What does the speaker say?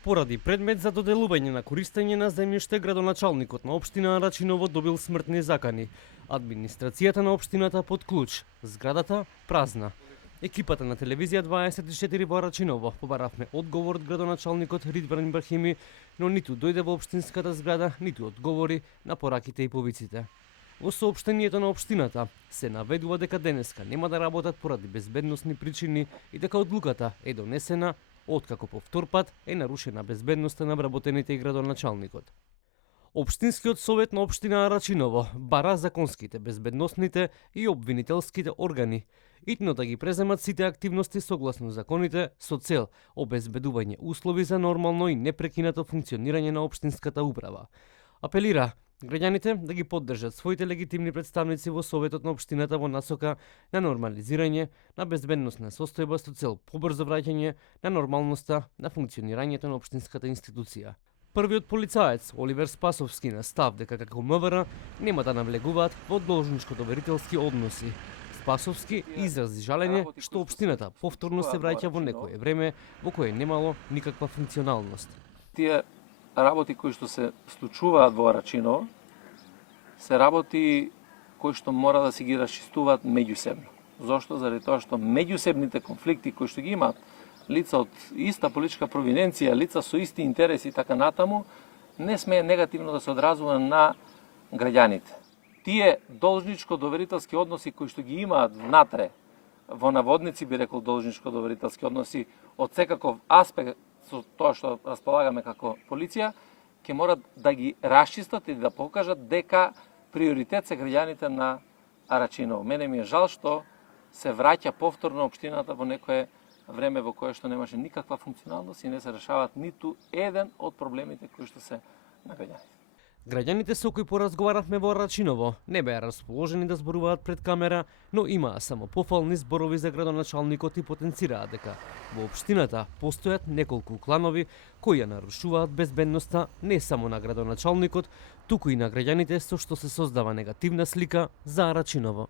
Поради предмет за доделување на користење на земјиште, градоначалникот на општина Рачиново добил смртни закани. Администрацијата на општината под клуч, зградата празна. Екипата на телевизија 24 во Рачиново побаравме одговор од градоначалникот Ридван Ибрахими, но ниту дојде во општинската зграда, ниту одговори на пораките и повиците. Во соопштението на општината се наведува дека денеска нема да работат поради безбедносни причини и дека одлуката е донесена откако по втор пат е нарушена безбедноста на вработените и градоначалникот. Општинскиот совет на општина Рачиново бара законските, безбедносните и обвинителските органи итно да ги преземат сите активности согласно законите со цел обезбедување услови за нормално и непрекинато функционирање на општинската управа. Апелира граѓаните да ги поддржат своите легитимни представници во советот на општината во насока на нормализирање на безбедносна состојба со цел побрзо враќање на нормалноста на функционирањето на општинската институција. Првиот полицаец Оливер Спасовски на став дека како МВР нема да навлегуваат во должничко-доверителски односи. Спасовски изрази жалење што општината повторно се враќа во некое време во кое немало никаква функционалност. Тие работи кои што се случуваат во Рачиново се работи кои што мора да си ги расчистуваат меѓусебно. Зошто? Заради тоа што меѓусебните конфликти кои што ги имаат лица од иста политичка провиненција, лица со исти интереси и така натаму, не смее негативно да се одразува на граѓаните. Тие должничко-доверителски односи кои што ги имаат внатре, во наводници би рекол должничко-доверителски односи од секаков аспект со тоа што располагаме како полиција, ќе морат да ги расчистат и да покажат дека приоритет се граѓаните на Рачиново. Мене ми е жал што се враќа повторно општината во некое време во кое што немаше никаква функционалност и не се решаваат ниту еден од проблемите кои што се на граѓаните. Граѓаните со кои поразговаравме во Рачиново не беа расположени да зборуваат пред камера, но имаа само пофални зборови за градоначалникот и потенцираа дека во општината постојат неколку кланови кои ја нарушуваат безбедноста не само на градоначалникот, туку и на граѓаните, со што се создава негативна слика за Рачиново.